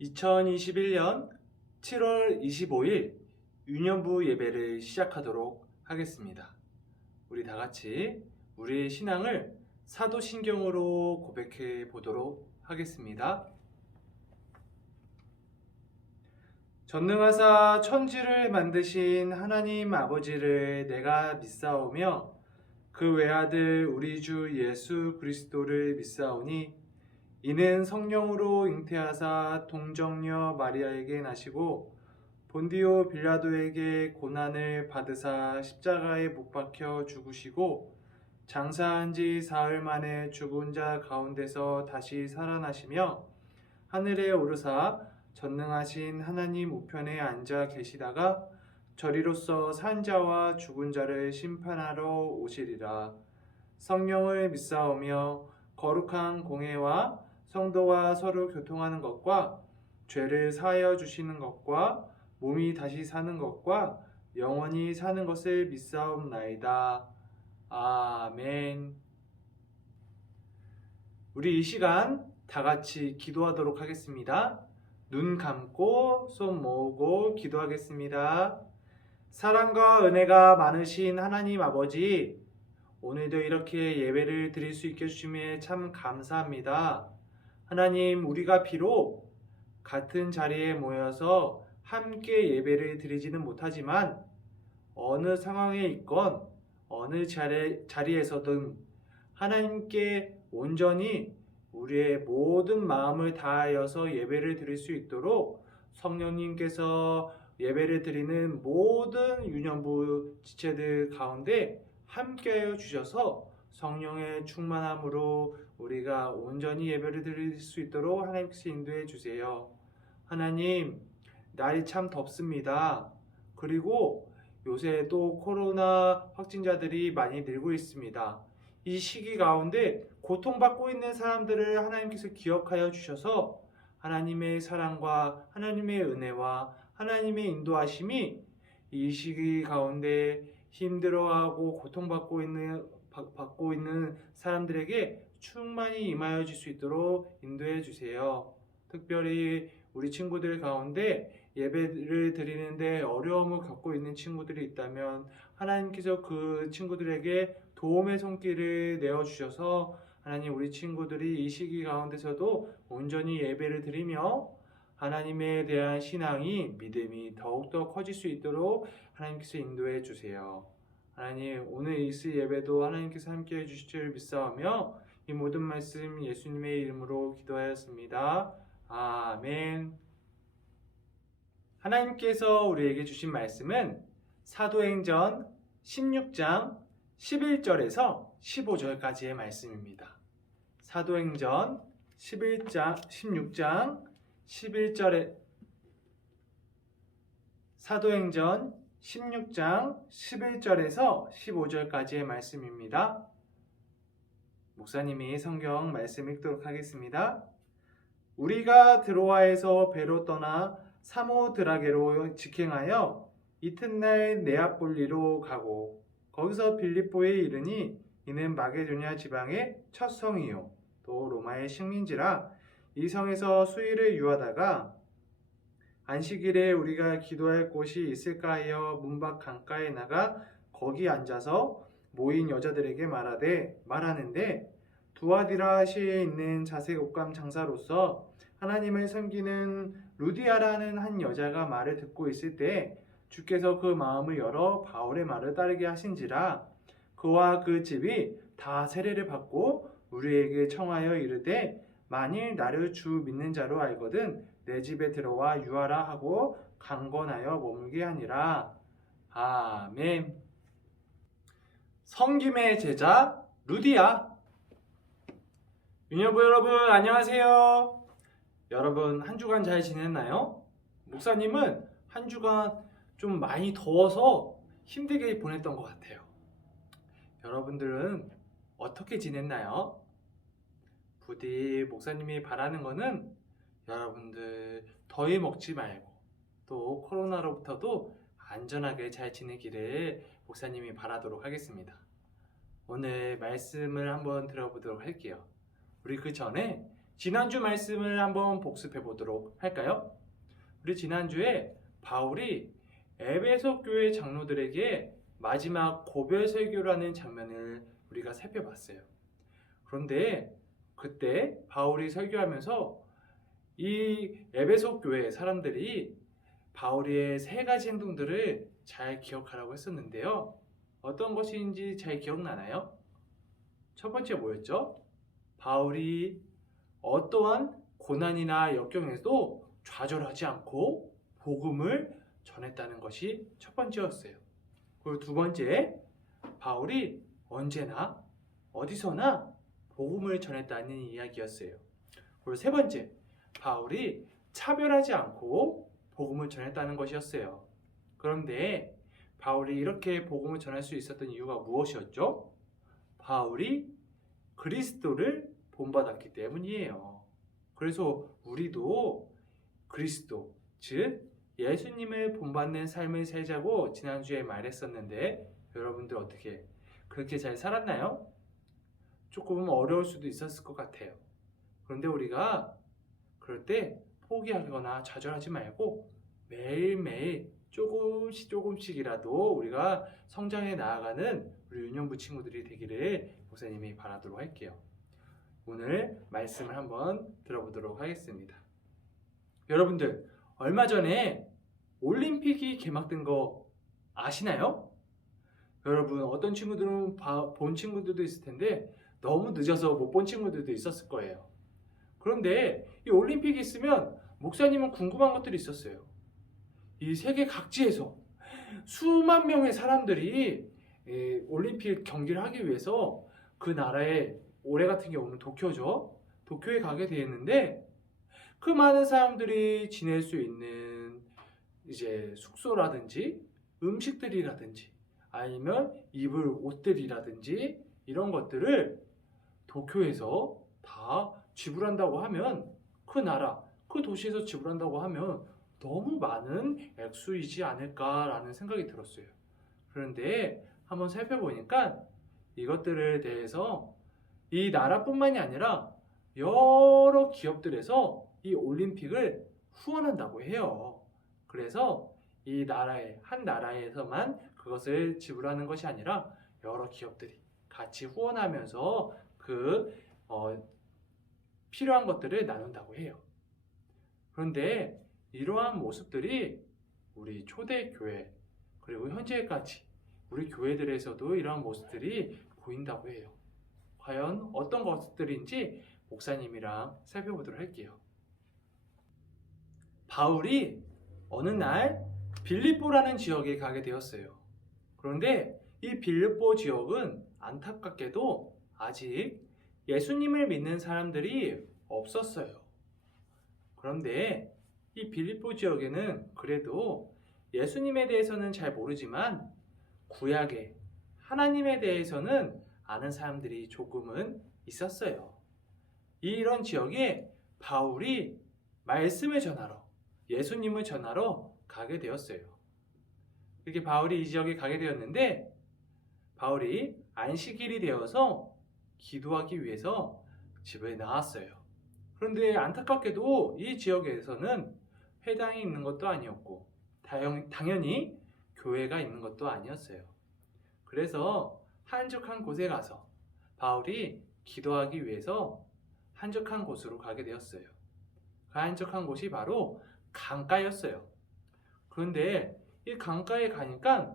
2021년 7월 25일 유년부 예배를 시작하도록 하겠습니다. 우리 다 같이 우리의 신앙을 사도신경으로 고백해 보도록 하겠습니다. 전능하사 천지를 만드신 하나님 아버지를 내가 믿사오며 그 외아들 우리 주 예수 그리스도를 믿사오니 이는 성령으로 잉태하사 동정녀 마리아에게 나시고 본디오 빌라도에게 고난을 받으사 십자가에 못 박혀 죽으시고 장사한 지 사흘 만에 죽은 자 가운데서 다시 살아나시며 하늘에 오르사 전능하신 하나님 우편에 앉아 계시다가 저리로서 산 자와 죽은 자를 심판하러 오시리라. 성령을 믿사오며 거룩한 공회와 성도와 서로 교통하는 것과 죄를 사하여 주시는 것과 몸이 다시 사는 것과 영원히 사는 것을 믿사옵나이다. 아멘. 우리 이 시간 다 같이 기도하도록 하겠습니다. 눈 감고 손 모으고 기도하겠습니다. 사랑과 은혜가 많으신 하나님 아버지, 오늘도 이렇게 예배를 드릴 수 있게 해주심에 참 감사합니다. 하나님, 우리가 비록 같은 자리에 모여서 함께 예배를 드리지는 못하지만 어느 상황에 있건 어느 자리에서든 하나님께 온전히 우리의 모든 마음을 다하여서 예배를 드릴 수 있도록 성령님께서 예배를 드리는 모든 유년부 지체들 가운데 함께하여 주셔서 성령의 충만함으로 우리가 온전히 예배를 드릴 수 있도록 하나님께서 인도해 주세요. 하나님, 날이 참 덥습니다. 그리고 요새 또 코로나 확진자들이 많이 늘고 있습니다. 이 시기 가운데 고통받고 있는 사람들을 하나님께서 기억하여 주셔서 하나님의 사랑과 하나님의 은혜와 하나님의 인도하심이 이 시기 가운데 힘들어하고 고통받고 있는 사람들에게 충만히 임하여 줄 수 있도록 인도해 주세요. 특별히 우리 친구들 가운데 예배를 드리는데 어려움을 겪고 있는 친구들이 있다면 하나님께서 그 친구들에게 도움의 손길을 내어주셔서 하나님, 우리 친구들이 이 시기 가운데서도 온전히 예배를 드리며 하나님에 대한 신앙이 믿음이 더욱더 커질 수 있도록 하나님께서 인도해 주세요. 하나님, 오늘 있을 예배도 하나님께서 함께 해주실 줄 믿사오며 이 모든 말씀 예수님의 이름으로 기도하였습니다. 아멘. 하나님께서 우리에게 주신 말씀은 사도행전 16장 11절에서 15절까지의 말씀입니다. 사도행전 16장 11절에 사도행전 16장 11절에서 15절까지의 말씀입니다. 목사님이 성경 말씀 읽도록 하겠습니다. 우리가 드로아에서 배로 떠나 사모드라게로 직행하여 이튿날 네아폴리로 가고 거기서 빌립보에 이르니 이는 마게도냐 지방의 첫 성이요 또 로마의 식민지라 이 성에서 수일을 유하다가 안식일에 우리가 기도할 곳이 있을까 하여 문밖 강가에 나가 거기 앉아서 모인 여자들에게 말하는데 두아디라시에 있는 자색 옷감 장사로서 하나님을 섬기는 루디아라는 한 여자가 말을 듣고 있을 때 주께서 그 마음을 열어 바울의 말을 따르게 하신지라 그와 그 집이 다 세례를 받고 우리에게 청하여 이르되 만일 나를 주 믿는 자로 알거든 내 집에 들어와 유하라 하고 강권하여 머물게 하니라. 아멘. 성김의 제자 루디아. 유년부 여러분 안녕하세요. 여러분 한 주간 잘 지냈나요? 목사님은 한 주간 좀 많이 더워서 힘들게 보냈던 것 같아요. 여러분들은 어떻게 지냈나요? 부디 목사님이 바라는 거는 여러분들 더위 먹지 말고 또 코로나로부터도 안전하게 잘 지내기를 목사님이 바라도록 하겠습니다. 오늘 말씀을 한번 들어보도록 할게요. 우리 그 전에 지난주 말씀을 한번 복습해 보도록 할까요? 우리 지난주에 바울이 에베소 교회 장로들에게 마지막 고별 설교라는 장면을 우리가 살펴봤어요. 그런데 그때 바울이 설교하면서 이 에베소 교회 사람들이 바울의 세 가지 행동들을 잘 기억하라고 했었는데요. 어떤 것인지 잘 기억나나요? 첫 번째 뭐였죠? 바울이 어떠한 고난이나 역경에도 좌절하지 않고 복음을 전했다는 것이 첫 번째였어요. 그리고 두 번째, 바울이 언제나 어디서나 복음을 전했다는 이야기였어요. 그리고 세 번째, 바울이 차별하지 않고 복음을 전했다는 것이었어요. 그런데 바울이 이렇게 복음을 전할 수 있었던 이유가 무엇이었죠? 바울이 그리스도를 본받았기 때문이에요. 그래서 우리도 그리스도, 즉 예수님을 본받는 삶을 살자고 지난주에 말했었는데 여러분들 어떻게 그렇게 잘 살았나요? 조금 어려울 수도 있었을 것 같아요. 그런데 우리가 그럴 때 포기하거나 좌절하지 말고 매일매일 조금씩이라도 우리가 성장해 나아가는 우리 유년부 친구들이 되기를 목사님이 바라도록 할게요. 오늘 말씀을 한번 들어보도록 하겠습니다. 여러분들 얼마 전에 올림픽이 개막된 거 아시나요? 여러분 어떤 친구들은 본 친구들도 있을 텐데 너무 늦어서 못 본 친구들도 있었을 거예요. 그런데 이 올림픽이 있으면 목사님은 궁금한 것들이 있었어요. 이 세계 각지에서 수만 명의 사람들이 올림픽 경기를 하기 위해서 그 나라에 올해 같은 경우는 도쿄죠. 도쿄에 가게 되었는데 그 많은 사람들이 지낼 수 있는 이제 숙소라든지 음식들이라든지 아니면 입을 옷들이라든지 이런 것들을 도쿄에서 다 지불한다고 하면 그 나라, 그 도시에서 지불한다고 하면 너무 많은 액수이지 않을까라는 생각이 들었어요. 그런데 한번 살펴보니까 이것들에 대해서 이 나라뿐만이 아니라 여러 기업들에서 이 올림픽을 후원한다고 해요. 그래서 이 나라의 한 나라에서만 그것을 지불하는 것이 아니라 여러 기업들이 같이 후원하면서 필요한 것들을 나눈다고 해요. 그런데 이러한 모습들이 우리 초대교회 그리고 현재까지 우리 교회들에서도 이러한 모습들이 보인다고 해요. 과연 어떤 것들인지 목사님이랑 살펴보도록 할게요. 바울이 어느 날 빌립보라는 지역에 가게 되었어요. 그런데 이 빌립보 지역은 안타깝게도 아직 예수님을 믿는 사람들이 없었어요. 그런데 이 빌립보 지역에는 그래도 예수님에 대해서는 잘 모르지만 구약의 하나님에 대해서는 아는 사람들이 조금은 있었어요. 이런 지역에 바울이 말씀을 전하러 예수님을 전하러 가게 되었어요. 이렇게 바울이 이 지역에 가게 되었는데 바울이 안식일이 되어서 기도하기 위해서 집을 나왔어요. 그런데 안타깝게도 이 지역에서는 회당이 있는 것도 아니었고 당연히 교회가 있는 것도 아니었어요. 그래서 한적한 곳에 가서 바울이 기도하기 위해서 한적한 곳으로 가게 되었어요. 그 한적한 곳이 바로 강가였어요. 그런데 이 강가에 가니까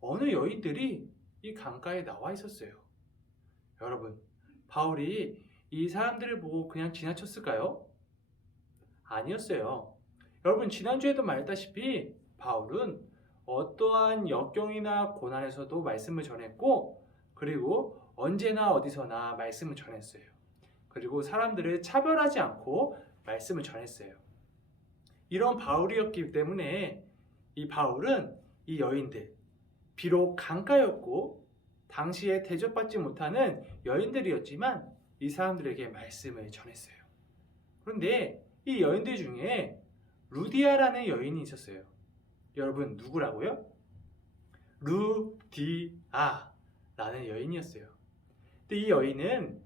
어느 여인들이 이 강가에 나와 있었어요. 여러분, 바울이 이 사람들을 보고 그냥 지나쳤을까요? 아니었어요. 여러분, 지난주에도 말했다시피 바울은 어떠한 역경이나 고난에서도 말씀을 전했고 그리고 언제나 어디서나 말씀을 전했어요. 그리고 사람들을 차별하지 않고 말씀을 전했어요. 이런 바울이었기 때문에 이 바울은 이 여인들, 비록 강가였고 당시에 대접받지 못하는 여인들이었지만 이 사람들에게 말씀을 전했어요. 그런데 이 여인들 중에 루디아라는 여인이 있었어요. 여러분 누구라고요? 루디아라는 여인이었어요. 근데 이 여인은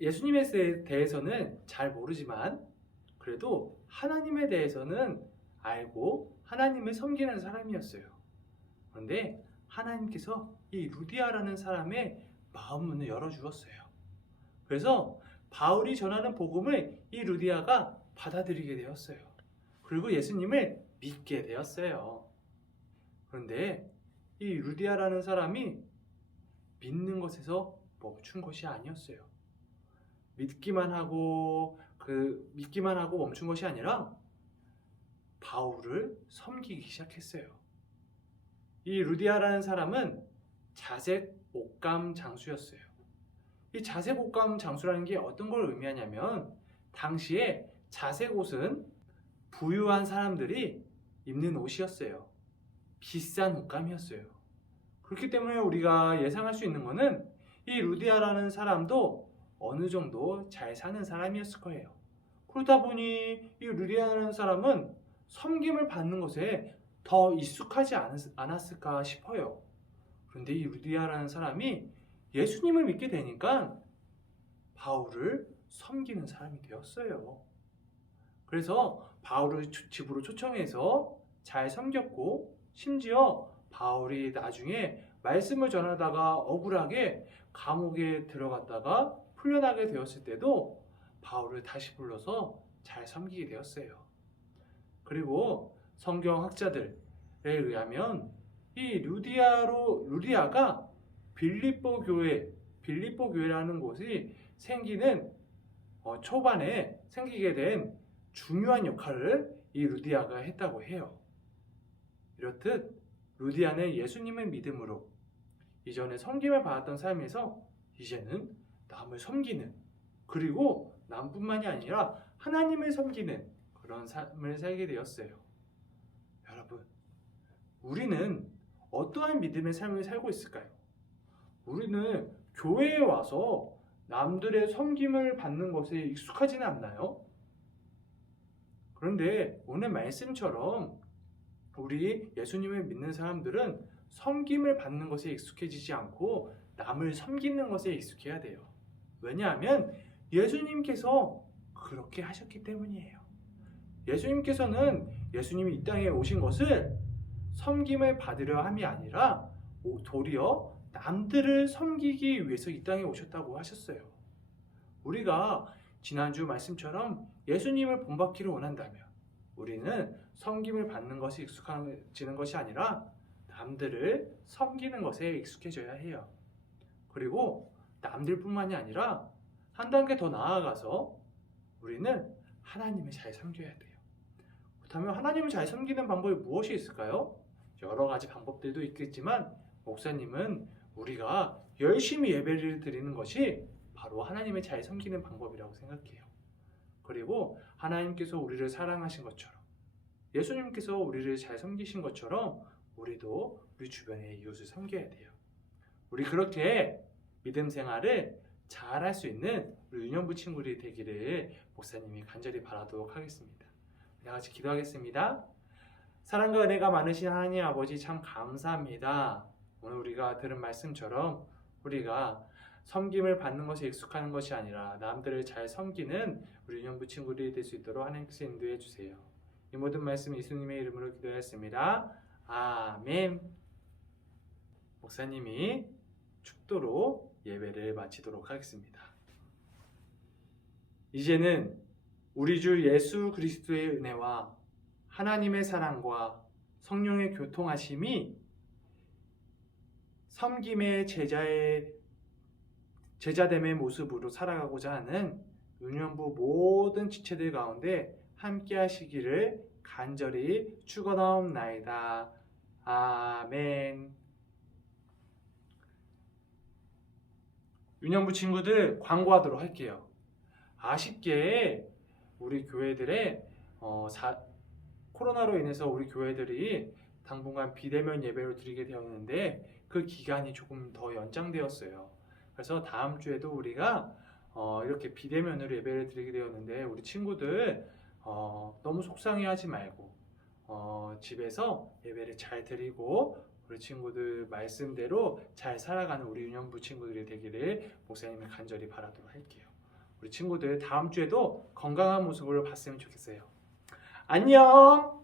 예수님에 대해서는 잘 모르지만 그래도 하나님에 대해서는 알고 하나님을 섬기는 사람이었어요. 그런데 하나님께서 이 루디아라는 사람의 마음문을 열어주었어요. 그래서 바울이 전하는 복음을 이 루디아가 받아들이게 되었어요. 그리고 예수님을 믿게 되었어요. 그런데 이 루디아라는 사람이 믿는 것에서 멈춘 것이 아니었어요. 믿기만 하고 멈춘 것이 아니라 바울을 섬기기 시작했어요. 이 루디아라는 사람은 자색 옷감 장수였어요. 이 자색 옷감 장수라는 게 어떤 걸 의미하냐면 당시에 자색 옷은 부유한 사람들이 입는 옷이었어요. 비싼 옷감이었어요. 그렇기 때문에 우리가 예상할 수 있는 것은 이 루디아라는 사람도 어느 정도 잘 사는 사람이었을 거예요. 그러다 보니 이 루디아라는 사람은 섬김을 받는 것에 더 익숙하지 않았을까 싶어요. 그런데 이 루디아라는 사람이 예수님을 믿게 되니까 바울을 섬기는 사람이 되었어요. 그래서 바울을 집으로 초청해서 잘 섬겼고 심지어 바울이 나중에 말씀을 전하다가 억울하게 감옥에 들어갔다가 풀려나게 되었을 때도 바울을 다시 불러서 잘 섬기게 되었어요. 그리고 성경학자들에 의하면 이 루디아가 빌립보 교회라는 곳이 초반에 생기게 된 중요한 역할을 이 루디아가 했다고 해요. 이렇듯 루디아는 예수님의 믿음으로 이전에 섬김을 받았던 삶에서 이제는 남을 섬기는, 그리고 남뿐만이 아니라 하나님을 섬기는 그런 삶을 살게 되었어요. 여러분, 우리는 어떠한 믿음의 삶을 살고 있을까요? 우리는 교회에 와서 남들의 섬김을 받는 것에 익숙하지는 않나요? 그런데 오늘 말씀처럼 우리 예수님을 믿는 사람들은 섬김을 받는 것에 익숙해지지 않고 남을 섬기는 것에 익숙해야 돼요. 왜냐하면 예수님께서 그렇게 하셨기 때문이에요. 예수님이 이 땅에 오신 것을 섬김을 받으려 함이 아니라 도리어 남들을 섬기기 위해서 이 땅에 오셨다고 하셨어요. 우리가 지난주 말씀처럼 예수님을 본받기를 원한다면 우리는 섬김을 받는 것이 익숙해지는 것이 아니라 남들을 섬기는 것에 익숙해져야 해요. 그리고 남들뿐만이 아니라 한 단계 더 나아가서 우리는 하나님을 잘 섬겨야 돼요. 그렇다면 하나님을 잘 섬기는 방법이 무엇이 있을까요? 여러 가지 방법들도 있겠지만 목사님은 우리가 열심히 예배를 드리는 것이 바로 하나님을 잘 섬기는 방법이라고 생각해요. 그리고 하나님께서 우리를 사랑하신 것처럼 예수님께서 우리를 잘 섬기신 것처럼 우리도 우리 주변의 이웃을 섬겨야 돼요. 우리 그렇게 믿음 생활을 잘 할 수 있는 우리 유년부 친구들이 되기를 목사님이 간절히 바라도록 하겠습니다. 우리 같이 기도하겠습니다. 사랑과 은혜가 많으신 하나님 아버지 참 감사합니다. 오늘 우리가 들은 말씀처럼 우리가 섬김을 받는 것에 익숙하는 것이 아니라 남들을 잘 섬기는 우리 유년부 친구들이 될 수 있도록 하나님께서 인도해 주세요. 이 모든 말씀 예수님의 이름으로 기도했습니다. 아멘. 목사님이 축도로 예배를 마치도록 하겠습니다. 이제는 우리 주 예수 그리스도의 은혜와 하나님의 사랑과 성령의 교통하심이 섬김의 제자됨의 모습으로 살아가고자 하는 유년부 모든 지체들 가운데 함께 하시기를 간절히 축원하옵나이다. 아멘. 유년부 친구들 광고하도록 할게요. 아쉽게 우리 교회들의 코로나로 인해서 우리 교회들이 당분간 비대면 예배를 드리게 되었는데 그 기간이 조금 더 연장되었어요. 그래서 다음 주에도 우리가 이렇게 비대면으로 예배를 드리게 되었는데 우리 친구들 너무 속상해하지 말고 집에서 예배를 잘 드리고 우리 친구들 말씀대로 잘 살아가는 우리 유년부 친구들이 되기를 목사님이 간절히 바라도록 할게요. 우리 친구들 다음 주에도 건강한 모습으로 봤으면 좋겠어요. 안녕!